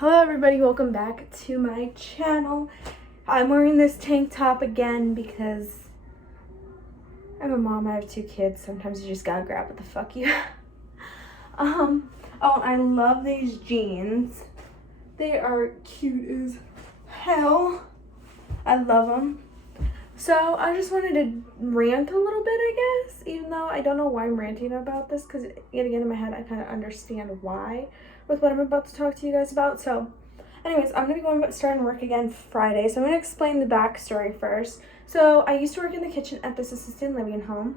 Hello everybody, welcome back to my channel. I'm wearing this tank top again because I'm a mom, I have 2 kids. Sometimes you just gotta grab what the fuck you oh, I love these jeans. They are cute as hell. I love them. So I just wanted to rant a little bit, I guess, even though I don't know why I'm ranting about this, because yet again in my head I kind of understand why with what I'm about to talk to you guys about. So anyways, I'm going to be starting work again Friday, so I'm going to explain the backstory first. So I used to work in the kitchen at this assisted living home,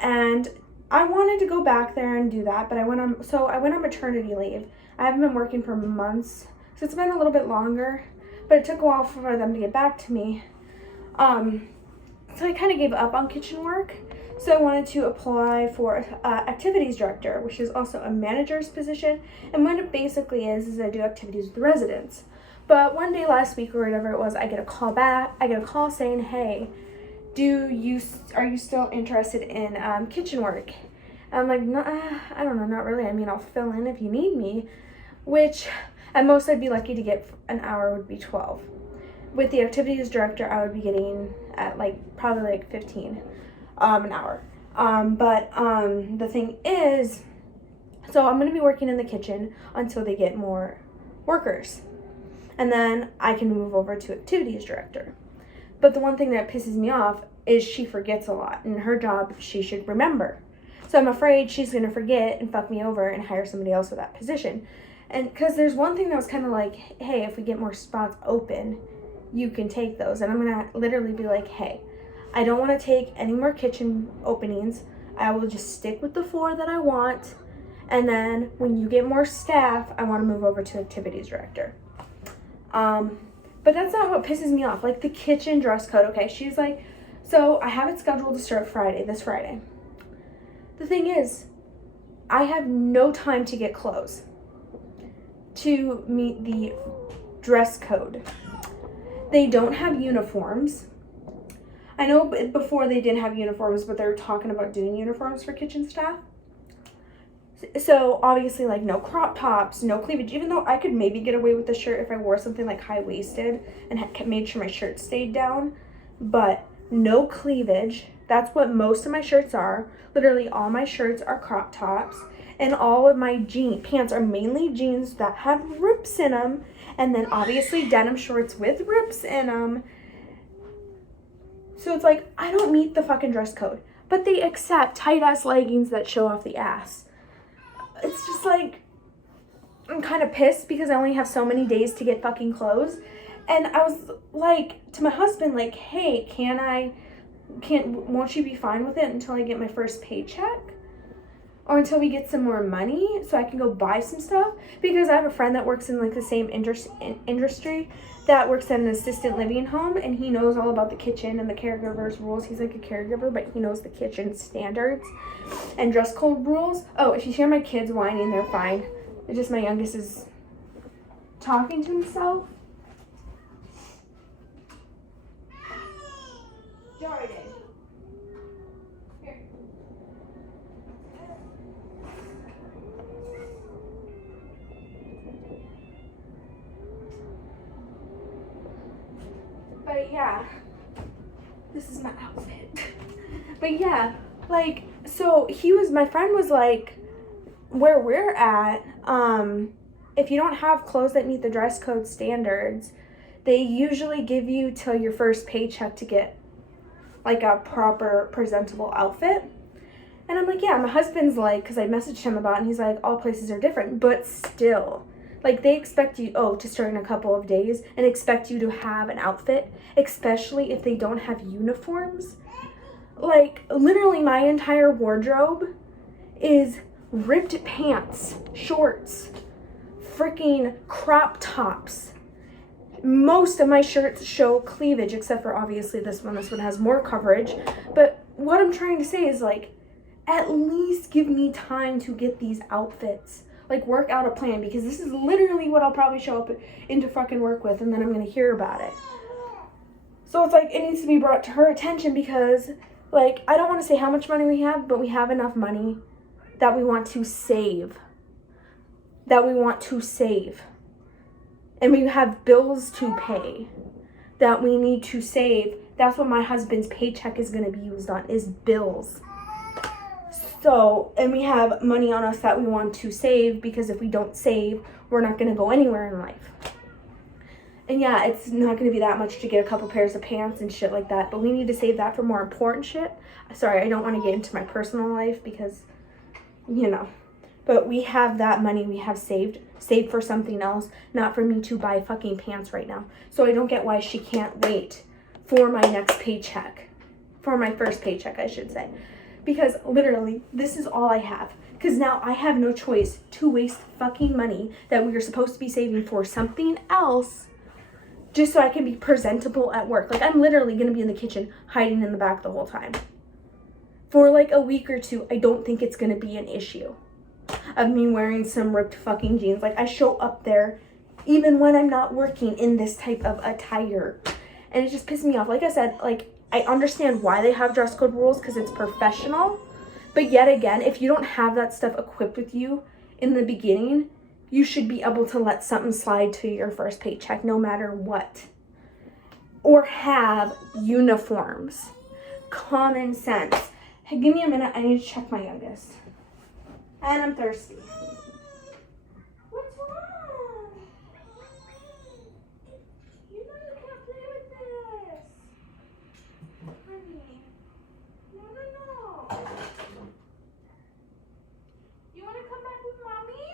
and I wanted to go back there and do that, but I went on maternity leave. I haven't been working for months, so it's been a little bit longer, but it took a while for them to get back to me. So I kind of gave up on kitchen work. So I wanted to apply for activities director, which is also a manager's position. And what it basically is I do activities with the residents. But one day last week or whatever it was, I get a call saying, "Hey, are you still interested in kitchen work?" I'm like, "No, I don't know, not really. I mean, I'll fill in if you need me," which at most I'd be lucky to get an hour would be 12. With the activities director, I would be getting at probably 15 an hour. But the thing is, so I'm going to be working in the kitchen until they get more workers. And then I can move over to activities director. But the one thing that pisses me off is she forgets a lot. And her job, she should remember. So I'm afraid she's going to forget and fuck me over and hire somebody else for that position. And because there's one thing that was kind of like, hey, if we get more spots open, you can take those. And I'm going to literally be like, hey, I don't want to take any more kitchen openings. I will just stick with the 4 that I want. And then when you get more staff, I want to move over to activities director. But that's not what pisses me off. Like the kitchen dress code, okay? She's like, so I have it scheduled to start this Friday. The thing is, I have no time to get clothes to meet the dress code. They don't have uniforms. I know before they didn't have uniforms, but they were talking about doing uniforms for kitchen staff. So obviously, no crop tops, no cleavage, even though I could maybe get away with the shirt if I wore something high-waisted and made sure my shirt stayed down, but no cleavage. That's what most of my shirts are. Literally all my shirts are crop tops, and all of my pants are mainly jeans that have rips in them. And then obviously denim shorts with rips in them. So it's like, I don't meet the fucking dress code. But they accept tight-ass leggings that show off the ass. It's just like, I'm kind of pissed because I only have so many days to get fucking clothes. And I was like, to my husband, hey, won't you be fine with it until I get my first paycheck? Or until we get some more money so I can go buy some stuff? Because I have a friend that works in the same industry that works at an assisted living home, and he knows all about the kitchen and the caregiver's rules. He's like a caregiver, but he knows the kitchen standards and dress code rules. Oh, if you hear my kids whining, they're fine. It's just my youngest is talking to himself. Jordan. But yeah, this is my outfit. But yeah, so my friend was like, where we're at, if you don't have clothes that meet the dress code standards, they usually give you till your first paycheck to get a proper presentable outfit. And I'm like, yeah, my husband's because I messaged him about it, and he's like, all places are different, but still. They expect you, to start in a couple of days and expect you to have an outfit, especially if they don't have uniforms. Literally my entire wardrobe is ripped pants, shorts, freaking crop tops. Most of my shirts show cleavage, except for obviously this one. This one has more coverage. But what I'm trying to say is, at least give me time to get these outfits. Work out a plan, because this is literally what I'll probably show up into fucking work with, and then I'm going to hear about it. So it's it needs to be brought to her attention, because, I don't want to say how much money we have, but we have enough money that we want to save. and we have bills to pay that we need to save. That's what my husband's paycheck is going to be used on, is bills. So, and we have money on us that we want to save, because if we don't save, we're not going to go anywhere in life. And yeah, it's not going to be that much to get a couple pairs of pants and shit like that, but we need to save that for more important shit. Sorry, I don't want to get into my personal life because, you know, but we have that money we have saved for something else, not for me to buy fucking pants right now. So I don't get why she can't wait for my next paycheck, for my first paycheck, I should say. Because literally, this is all I have. Because now I have no choice to waste fucking money that we were supposed to be saving for something else just so I can be presentable at work. Like, I'm literally going to be in the kitchen hiding in the back the whole time. For like a week or two, I don't think it's going to be an issue of me wearing some ripped fucking jeans. Like, I show up there even when I'm not working in this type of attire. And it just pisses me off. Like I said, like, I understand why they have dress code rules, because it's professional. But yet again, if you don't have that stuff equipped with you in the beginning, you should be able to let something slide to your first paycheck no matter what. Or have uniforms. Common sense. Hey, give me a minute. I need to check my youngest. And I'm thirsty. What's wrong? You know you can't play with this. Honey. No. You want to come back with mommy?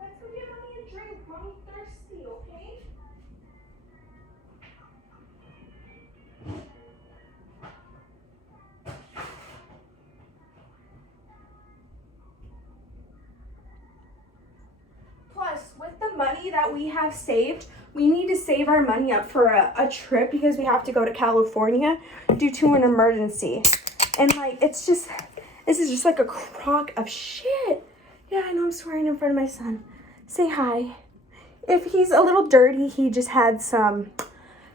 Let's go get mommy a drink. Mommy's thirsty, okay? Plus, with the money that we have saved, we need to save our money up for a trip, because we have to go to California due to an emergency. And like, it's just, this is just like a crock of shit. Yeah, I know I'm swearing in front of my son. Say hi. If he's a little dirty, he just had some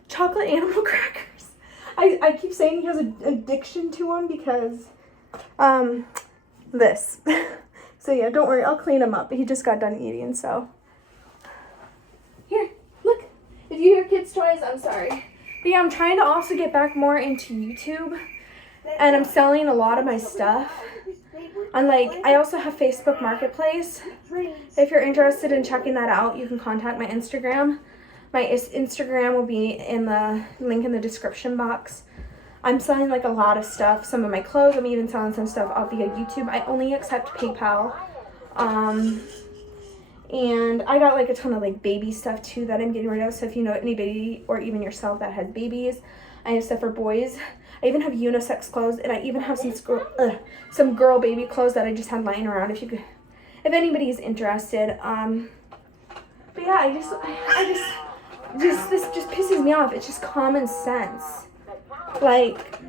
chocolate animal crackers. I keep saying he has an addiction to them because, this. So yeah, don't worry, I'll clean him up. He just got done eating, so. Here, look. If you hear kids' toys, I'm sorry. But yeah, I'm trying to also get back more into YouTube. And I'm selling a lot of my stuff. And like, I also have Facebook Marketplace. If you're interested in checking that out, you can contact my Instagram. My Instagram will be in the link in the description box. I'm selling like a lot of stuff. Some of my clothes. I'm even selling some stuff off via YouTube. I only accept PayPal. And I got like a ton of like baby stuff too that I'm getting rid of. So if you know anybody or even yourself that has babies, I have stuff for boys. I even have unisex clothes, and I even have some girl baby clothes that I just had lying around. If anybody's interested. But yeah, this just pisses me off. It's just common sense. Like,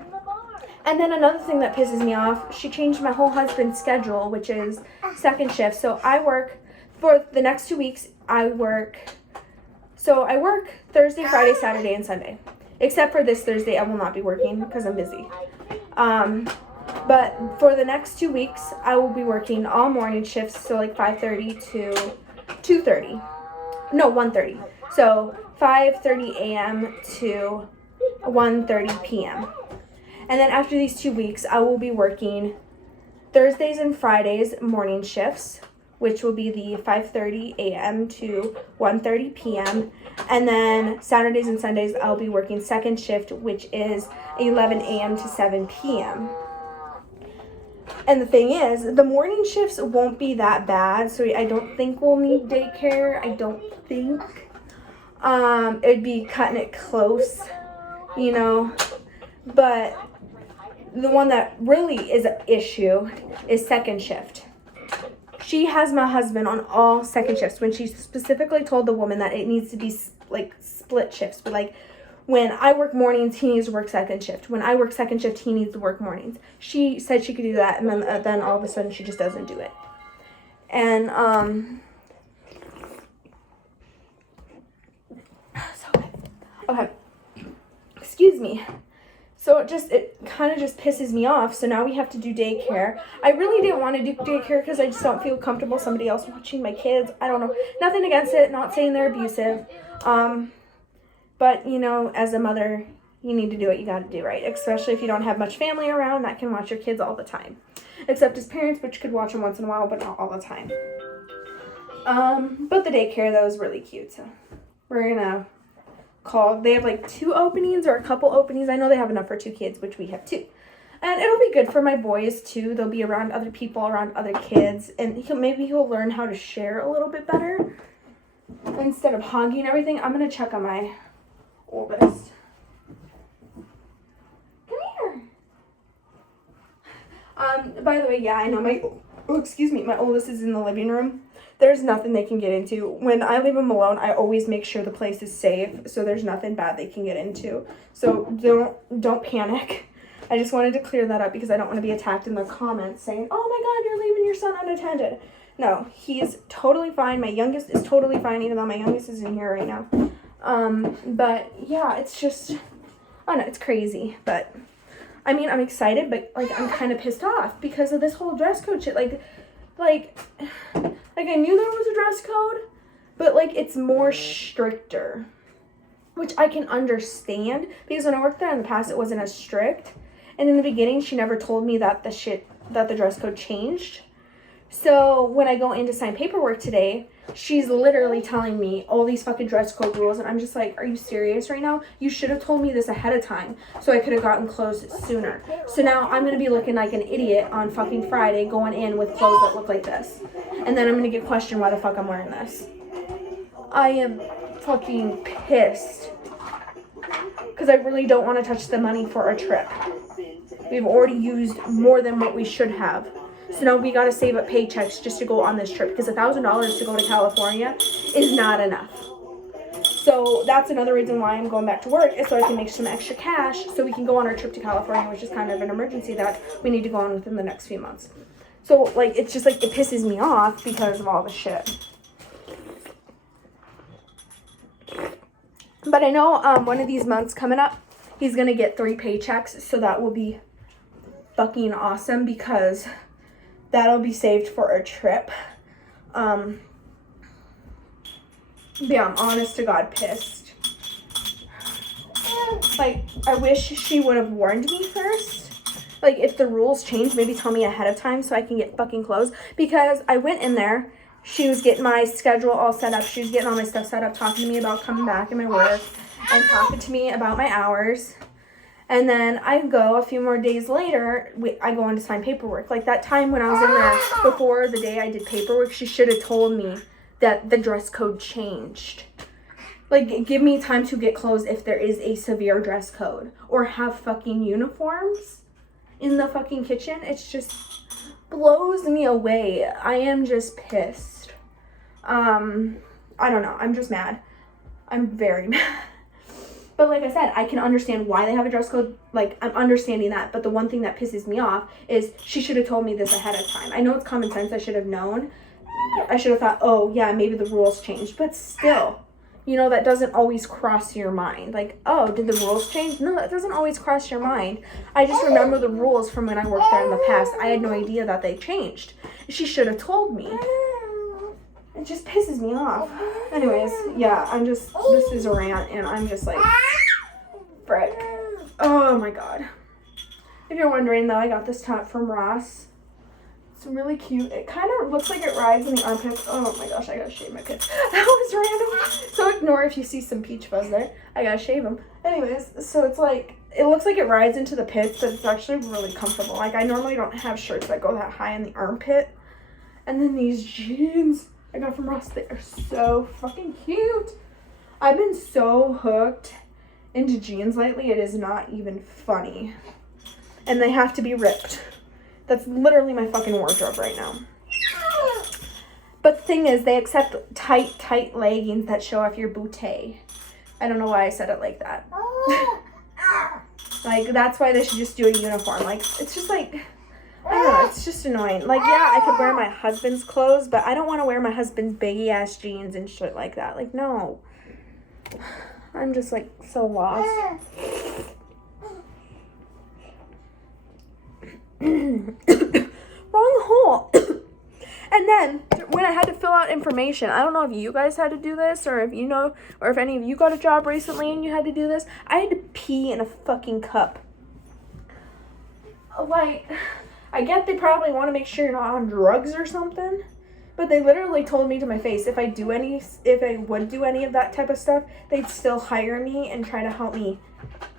and then another thing that pisses me off, she changed my whole husband's schedule, which is second shift. So I work for the next 2 weeks. I work Thursday, Friday, Saturday, and Sunday. Except for this Thursday, I will not be working because I'm busy. But for the next 2 weeks, I will be working all morning shifts, so like 5:30 to 2:30. No, 1:30. So 5:30 a.m. to 1:30 p.m. And then after these 2 weeks, I will be working Thursdays and Fridays morning shifts, which will be the 5:30 a.m. to 1:30 p.m. And then Saturdays and Sundays, I'll be working second shift, which is 11 a.m. to 7 p.m. And the thing is, the morning shifts won't be that bad, so I don't think we'll need daycare. I don't think. It'd be cutting it close, you know. But the one that really is an issue is second shift. She has my husband on all second shifts when she specifically told the woman that it needs to be like split shifts. But like, when I work mornings, he needs to work second shift. When I work second shift, he needs to work mornings. She said she could do that, and then all of a sudden she just doesn't do it. And okay, excuse me. So it kind of just pisses me off. So now we have to do daycare. I really didn't want to do daycare because I just don't feel comfortable somebody else watching my kids. I don't know. Nothing against it. Not saying they're abusive. But, you know, as a mother, you need to do what you got to do, right? Especially if you don't have much family around that can watch your kids all the time. Except as parents, which could watch them once in a while, but not all the time. But the daycare, that was really cute. So we're going to call. They have like 2 openings or a couple openings. I know they have enough for 2 kids, which we have 2. And it'll be good for my boys, too. They'll be around other people, around other kids. And maybe he'll learn how to share a little bit better. Instead of hogging everything, I'm going to check on my oldest. Come here. By the way, yeah, I know my oldest is in the living room. There's nothing they can get into. When I leave them alone, I always make sure the place is safe, so there's nothing bad they can get into. So don't panic. I just wanted to clear that up because I don't want to be attacked in the comments saying, "Oh my God, you're leaving your son unattended." No, he's totally fine. My youngest is totally fine, even though my youngest is in here right now. But yeah, it's just, I don't know, it's crazy. But I mean, I'm excited, but like I'm kind of pissed off because of this whole dress code shit. Like I knew there was a dress code, but like it's more stricter, which I can understand because when I worked there in the past, it wasn't as strict. And in the beginning, she never told me that the dress code changed. So when I go in to sign paperwork today, she's literally telling me all these fucking dress code rules. And I'm just like, are you serious right now? You should have told me this ahead of time so I could have gotten clothes sooner. So now I'm going to be looking like an idiot on fucking Friday going in with clothes that look like this. And then I'm going to get questioned why the fuck I'm wearing this. I am fucking pissed. Because I really don't want to touch the money for a trip. We've already used more than what we should have. So now we got to save up paychecks just to go on this trip because $1,000 to go to California is not enough. So that's another reason why I'm going back to work is so I can make some extra cash so we can go on our trip to California, which is kind of an emergency that we need to go on within the next few months. So like, it's just like, it pisses me off because of all the shit. But I know one of these months coming up, he's going to get 3 paychecks. So that will be fucking awesome because that'll be saved for a trip. Yeah, I'm honest to God pissed. Like, I wish she would have warned me first. Like, if the rules change, maybe tell me ahead of time so I can get fucking clothes. Because I went in there, she was getting my schedule all set up. She was getting all my stuff set up, talking to me about coming back and my work, and talking to me about my hours. And then I go a few more days later, I go in to sign paperwork. Like that time when I was in there before the day I did paperwork, she should have told me that the dress code changed. Like, give me time to get clothes if there is a severe dress code. Or have fucking uniforms in the fucking kitchen. It's just blows me away. I am just pissed. I don't know. I'm just mad. I'm very mad. But like I said, I can understand why they have a dress code. Like, I'm understanding that. But the one thing that pisses me off is she should have told me this ahead of time. I know it's common sense. I should have known. I should have thought, oh, yeah, maybe the rules changed. But still, you know, that doesn't always cross your mind. Like, oh, did the rules change? No, that doesn't always cross your mind. I just remember the rules from when I worked there in the past. I had no idea that they changed. She should have told me. It just pisses me off. Anyways, yeah, this is a rant, and I'm just like, frick. Oh my God. If you're wondering, though, I got this top from Ross. It's really cute. It kind of looks like it rides in the armpits. Oh my gosh, I gotta shave my pits. That was random. So ignore if you see some peach fuzz there. I gotta shave them. Anyways, so it's like, it looks like it rides into the pits, but it's actually really comfortable. Like, I normally don't have shirts that go that high in the armpit. And then these jeans I got from Ross, they are so fucking cute. I've been so hooked into jeans lately, it is not even funny. And they have to be ripped. That's literally my fucking wardrobe right now. But the thing is, they accept tight leggings that show off your booty. I don't know why I said it like that. Like, that's why they should just do a uniform. Like, it's just like, I don't know, it's just annoying. Like, yeah, I could wear my husband's clothes, but I don't want to wear my husband's baggy ass jeans and shit like that. Like, no. I'm just like so lost. wrong hole. And then when I had to fill out information, I don't know if you guys had to do this or if you know, or if any of you got a job recently and you had to do this. I had to pee in a fucking cup. Like, I get they probably want to make sure you're not on drugs or something, but they literally told me to my face if I would do any of that type of stuff, they'd still hire me and try to help me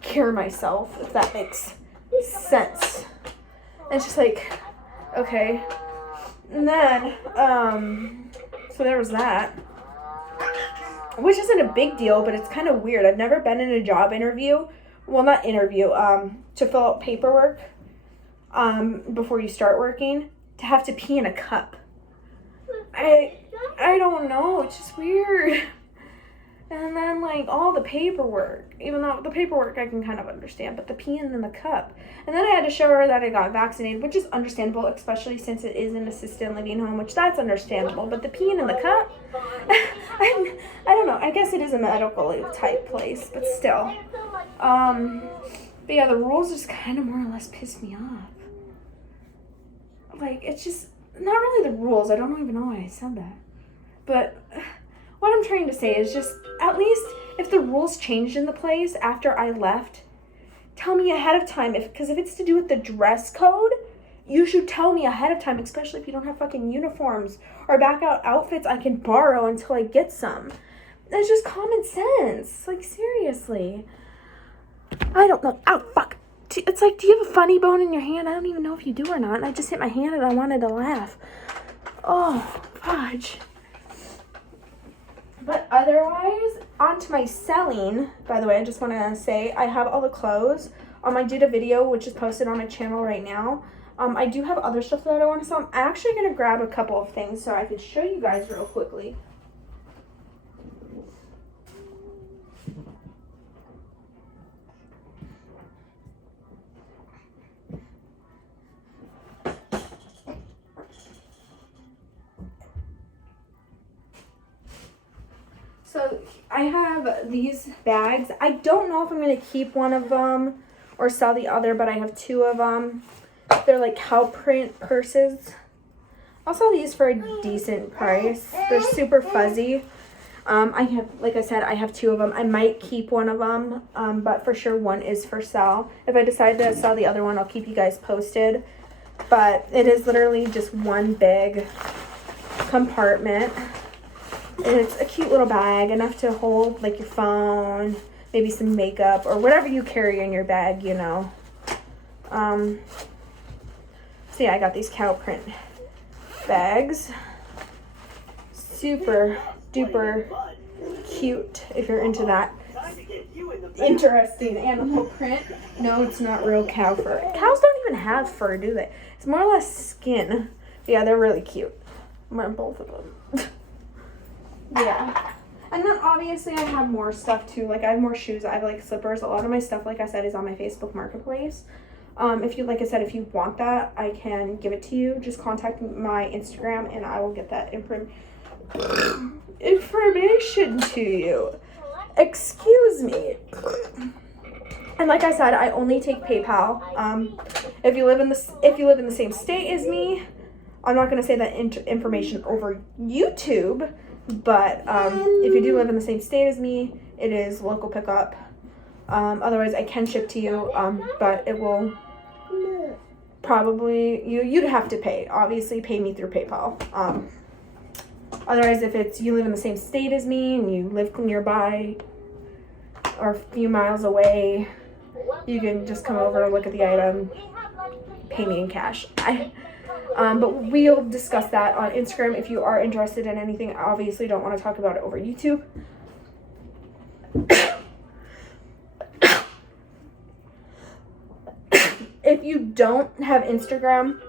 cure myself, if that makes sense. And it's just like, okay. And then, so there was that, which isn't a big deal, but it's kind of weird. I've never been in a job interview, well, not interview, to fill out paperwork, before you start working, to have to pee in a cup. I don't know, it's just weird. And then, like, all the paperwork, even though the paperwork I can kind of understand, but the peeing in the cup. And then I had to show her that I got vaccinated, which is understandable, especially since it is an assisted living home, which that's understandable. But the peeing in the cup, I don't know. I guess it is a medical type place, but still. But yeah, the rules just kind of more or less piss me off. Like, it's just not really the rules. I don't even know why I said that. But what I'm trying to say is just, at least if the rules changed in the place after I left, tell me ahead of time. Because if it's to do with the dress code, you should tell me ahead of time, especially if you don't have fucking uniforms or back out outfits I can borrow until I get some. That's just common sense. Like, seriously. I don't know. Oh, fuck. It's like, do you have a funny bone in your hand? I don't even know if you do or not. And I just hit my hand and I wanted to laugh. Oh, fudge. But otherwise, on to my selling. By the way, I just want to say I have all the clothes. I did a video, which is posted on my channel right now. I do have other stuff that I want to sell. I'm actually going to grab a couple of things so I can show you guys real quickly. So I have these bags. I don't know if I'm going to keep one of them or sell the other, but I have two of them. They're like cow print purses. I'll sell these for a decent price. They're super fuzzy. I have, like I said, I have two of them. I might keep one of them, but for sure one is for sale. If I decide to sell the other one, I'll keep you guys posted. But it is literally just one big compartment. And it's a cute little bag, enough to hold like your phone, maybe some makeup, or whatever you carry in your bag, you know. So yeah, I got these cow print bags. Super duper cute if you're into that interesting animal print. No, it's not real cow fur. Cows don't even have fur, do they? It's more or less skin. Yeah, they're really cute. I'm wearing both of them. Yeah. And then obviously I have more stuff too. Like I have more shoes. I have like slippers. A lot of my stuff, like I said, is on my Facebook Marketplace. If you, like I said, if you want that, I can give it to you. Just contact my Instagram and I will get that information to you. Excuse me. And like I said, I only take PayPal. If you live in the same state as me, I'm not going to say that information over YouTube. But if you do live in the same state as me, it is local pickup. Otherwise, I can ship to you, but it will probably, you'd have to pay. Obviously, pay me through PayPal. Otherwise, if you live in the same state as me and you live nearby or a few miles away, you can just come over, look at the item, pay me in cash. But we'll discuss that on Instagram if you are interested in anything. I obviously don't want to talk about it over YouTube. If you don't have Instagram,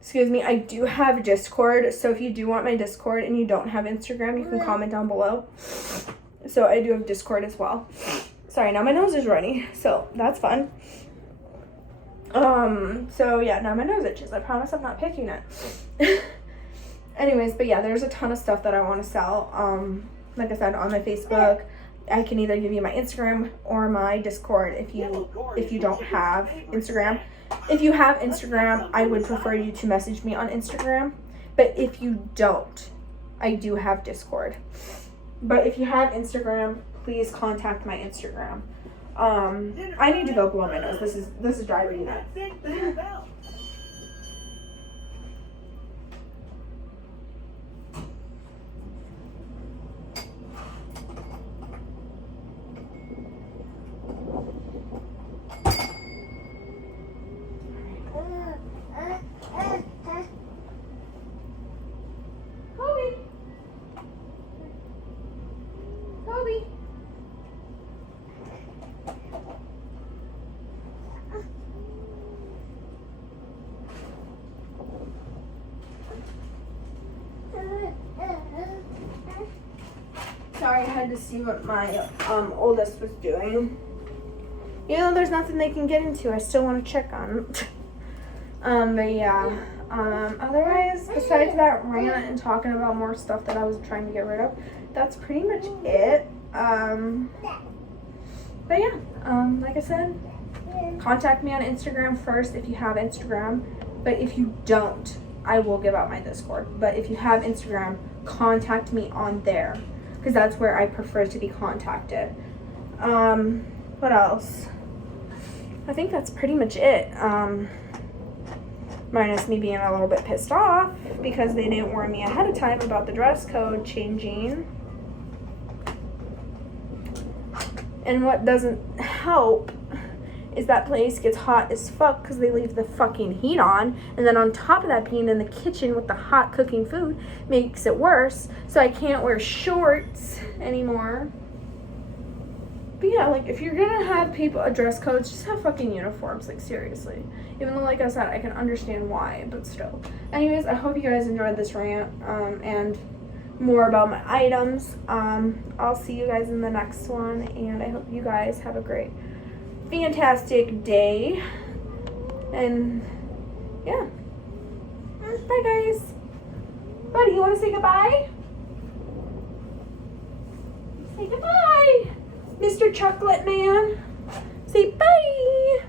excuse me, I do have Discord. So if you do want my Discord and you don't have Instagram, you can comment down below. So I do have Discord as well. Sorry, now my nose is runny, so that's fun. So yeah, now my nose itches. I promise I'm not picking it. Anyways, but yeah, there's a ton of stuff that I want to sell. Like I said, on my Facebook. I can either give you my Instagram or my Discord if you don't have Instagram. If you have Instagram, I would prefer you to message me on Instagram. But if you don't, I do have Discord. But if you have Instagram, please contact my Instagram. I need to go blow my nose. This is driving me nuts. Sorry, I had to see what my oldest was doing. You know, there's nothing they can get into. I still want to check on. But yeah. Otherwise, besides that rant and talking about more stuff that I was trying to get rid of, that's pretty much it. But yeah, like I said, contact me on Instagram first if you have Instagram. But if you don't, I will give out my Discord. But if you have Instagram, contact me on there, because that's where I prefer to be contacted. What else? I think that's pretty much it. Minus me being a little bit pissed off because they didn't warn me ahead of time about the dress code changing. And what doesn't help is that place gets hot as fuck because they leave the fucking heat on, and then on top of that, being in the kitchen with the hot cooking food makes it worse, so I can't wear shorts anymore. But yeah, like, if you're gonna have people dress codes, just have fucking uniforms, like, seriously. Even though, like I said, I can understand why, but still. Anyways, I hope you guys enjoyed this rant, and more about my items. I'll see you guys in the next one, and I hope you guys have a great, fantastic day. And yeah, bye guys. Buddy, you want to say goodbye? Say goodbye, Mr. Chocolate Man. Say bye.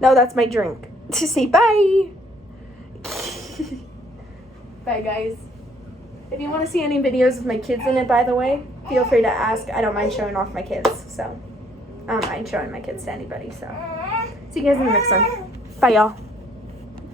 No, that's my drink. To say bye. Bye guys. If you want to see any videos with my kids in it, by the way, feel free to ask. I don't mind showing off my kids, so I don't mind showing my kids to anybody. So see you guys in the next one. Bye y'all.